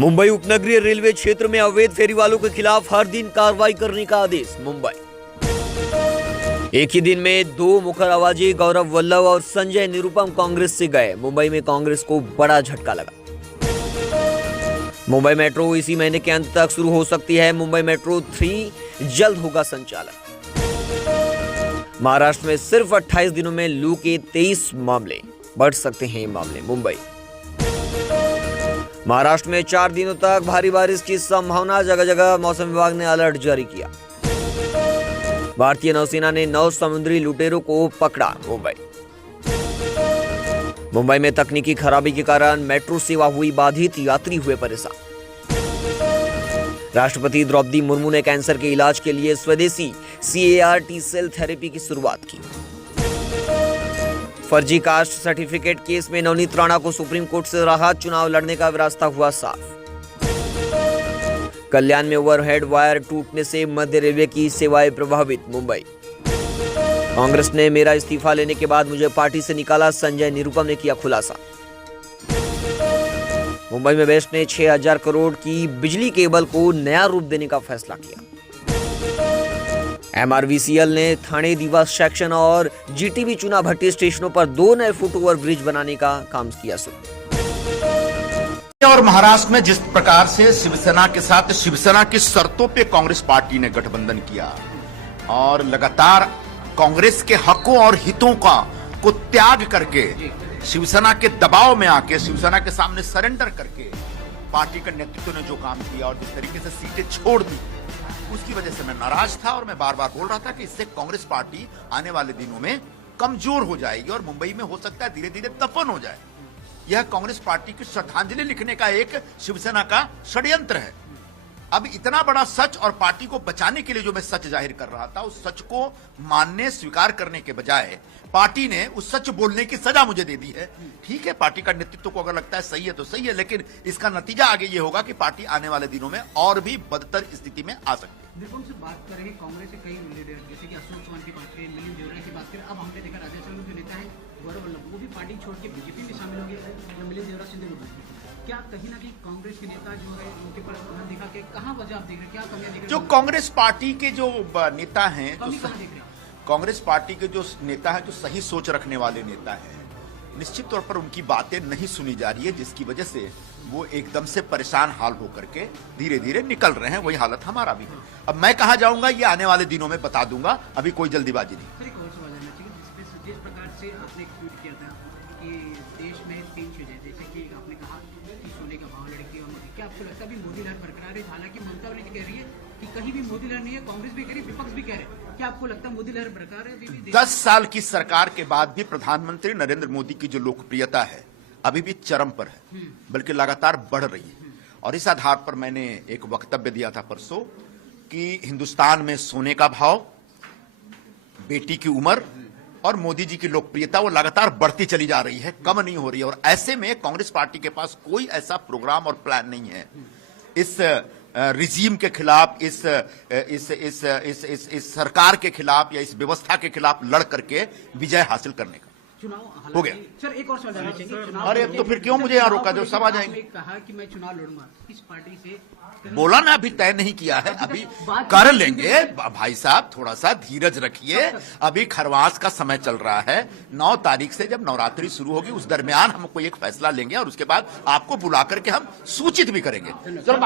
मुंबई उपनगरीय रेलवे क्षेत्र में अवैध फेरी वालों के खिलाफ हर दिन कार्रवाई करने का आदेश। मुंबई एक ही दिन में दो मुखर आवाजी गौरव वल्लभ और संजय निरुपम कांग्रेस से गए। मुंबई में कांग्रेस को बड़ा झटका लगा। मुंबई मेट्रो इसी महीने के अंत तक शुरू हो सकती है। मुंबई मेट्रो 3 जल्द होगा संचालन। महाराष्ट्र में सिर्फ 28 दिनों में लू के 23 मामले, बढ़ सकते हैं मामले। मुंबई महाराष्ट्र में 4 दिनों तक भारी बारिश की संभावना, जगह जगह मौसम विभाग ने अलर्ट जारी किया। भारतीय नौसेना ने 9 समुद्री लुटेरों को पकड़ा। मुंबई में तकनीकी खराबी के कारण मेट्रो सेवा हुई बाधित, यात्री हुए परेशान। राष्ट्रपति द्रौपदी मुर्मू ने कैंसर के इलाज के लिए स्वदेशी CAR-T सेल थेरेपी की शुरुआत की। फर्जी कास्ट सर्टिफिकेट केस में नवनीत राणा को सुप्रीम कोर्ट से राहत, चुनाव लड़ने का रास्ता हुआ साफ। कल्याण में ओवरहेड वायर टूटने से मध्य रेलवे की सेवाएं प्रभावित। मुंबई कांग्रेस ने मेरा इस्तीफा लेने के बाद मुझे पार्टी से निकाला, संजय निरुपम ने किया खुलासा। मुंबई में बेस्ट ने 6000 करोड़ की बिजली केबल को नया रूप देने का फैसला किया। MRVCL ने थाने दीवा सेक्शन और GTB चुना भट्टी स्टेशनों पर 2 नए फुट ओवर ब्रिज बनाने का काम किया शुरू। और महाराष्ट्र में जिस प्रकार से शिवसेना के साथ शिवसेना की शर्तों पे कांग्रेस पार्टी ने गठबंधन किया और लगातार कांग्रेस के हकों और हितों को त्याग करके शिवसेना के दबाव में आके शिवसेना के सामने सरेंडर करके पार्टी के नेतृत्व ने जो काम किया और जिस तरीके से सीटें छोड़ दी, उसकी वजह से मैं नाराज था और मैं बार बार बोल रहा था कि इससे कांग्रेस पार्टी आने वाले दिनों में कमजोर हो जाएगी और मुंबई में हो सकता है धीरे धीरे दफन हो जाए। यह कांग्रेस पार्टी की श्रद्धांजलि लिखने का एक शिवसेना का षड्यंत्र है। अब इतना बड़ा सच और पार्टी को बचाने के लिए जो मैं सच जाहिर कर रहा था, उस सच को मानने स्वीकार करने के बजाय पार्टी ने उस सच बोलने की सजा मुझे दे दी है। ठीक है, पार्टी का नेतृत्व को अगर लगता है सही है तो सही है, लेकिन इसका नतीजा आगे ये होगा कि पार्टी आने वाले दिनों में और भी बदतर स्थिति में आ सकती है। देखो, हमसे बात करेंगे कांग्रेस के कई लीडर, जैसे कि अशोक चौहान की बात करें, मिलिंद देवरा की बात करें। अब हमने देखा राजा चंद्र जो नेता है गौरव वल्लभ, वो भी पार्टी छोड़ के बीजेपी में शामिल हो गया है। मिलिंद देवरा सिंधे में क्या कहीं ना कहीं कांग्रेस के नेता जो है उनके पर ध्यान दिखा के कहां वजह आप देख रहे हैं, क्या कमियां देख रहे हैं? जो कांग्रेस पार्टी के जो नेता हैं, कांग्रेस पार्टी के जो नेता है, जो सही सोच रखने वाले नेता है, निश्चित तौर पर उनकी बातें नहीं सुनी जा रही है, जिसकी वजह से वो एकदम से परेशान हाल होकर के धीरे धीरे निकल रहे हैं। वही हालत हमारा भी है। अब मैं कहां जाऊंगा ये आने वाले दिनों में बता दूंगा, अभी कोई जल्दीबाजी नहीं। जिस प्रकार से आपने ट्वीट किया था कि देश में 3 चीजें, जैसे कि आपने कहा कि सोने का भाव, लड़की और मोदी, क्या आपको लगता है भी मोदी लहर बरकरार है? हालांकि ममता बनर्जी कह रही है कि कहीं भी मोदी लहर नहीं है, कांग्रेस भी कह रही है, विपक्ष भी कह रहे हैं। क्या आपको लगता है मोदी लहर बरकरार है? 10 साल की सरकार के बाद भी प्रधानमंत्री नरेंद्र मोदी की जो लोकप्रियता है अभी भी चरम पर है, बल्कि लगातार बढ़ रही है। और इस आधार पर मैंने एक वक्तव्य दिया था परसों कि हिंदुस्तान में सोने का भाव, बेटी की उम्र और मोदी जी की लोकप्रियता वो लगातार बढ़ती चली जा रही है, कम नहीं हो रही है। और ऐसे में कांग्रेस पार्टी के पास कोई ऐसा प्रोग्राम और प्लान नहीं है इस रिजीम के खिलाफ, इस सरकार के खिलाफ या इस व्यवस्था के खिलाफ लड़ करके विजय हासिल करने का। चुनाव हो गया। सर, एक और सवाल जानना चाहेंगे। अरे तो फिर क्यों मुझे यहाँ रोका? जो सब आ जाएंगे। कहा कि मैं चुनाव लड़ूंगा, इस पार्टी से बोला ना, अभी तय नहीं किया है, अभी कर लेंगे। भाई साहब थोड़ा सा धीरज रखिए, अभी खरवास का समय चल रहा है। 9 तारीख से जब नवरात्रि शुरू होगी उस दरमियान हम कोई एक फैसला लेंगे और उसके बाद आपको बुला करके हम सूचित भी करेंगे। चलो